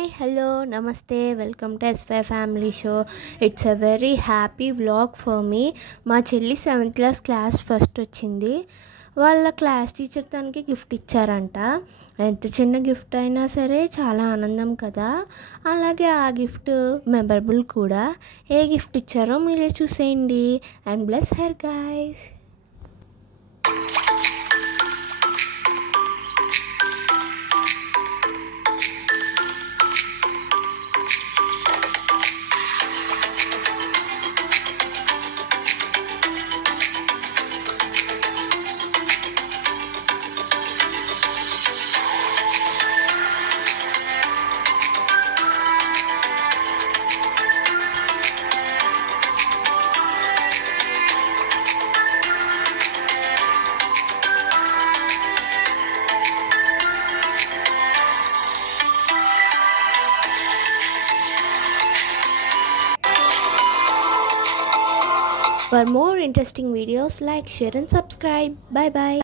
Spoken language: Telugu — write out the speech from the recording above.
Hi, hello, namaste, welcome to S5 Family Show. It's a very happy vlog for me. మా చెల్లి 7th క్లాస్ ఫస్ట్ వచ్చింది. వాళ్ళ క్లాస్ టీచర్ తనకి గిఫ్ట్ ఇచ్చారంట. ఎంత చిన్న గిఫ్ట్ అయినా సరే చాలా ఆనందం కదా. అలాగే ఆ గిఫ్ట్ మెమరబుల్ కూడా. ఏ గిఫ్ట్ ఇచ్చారో మీరే చూసేయండి. And bless her guys. For more interesting videos, like, share and subscribe. Bye bye.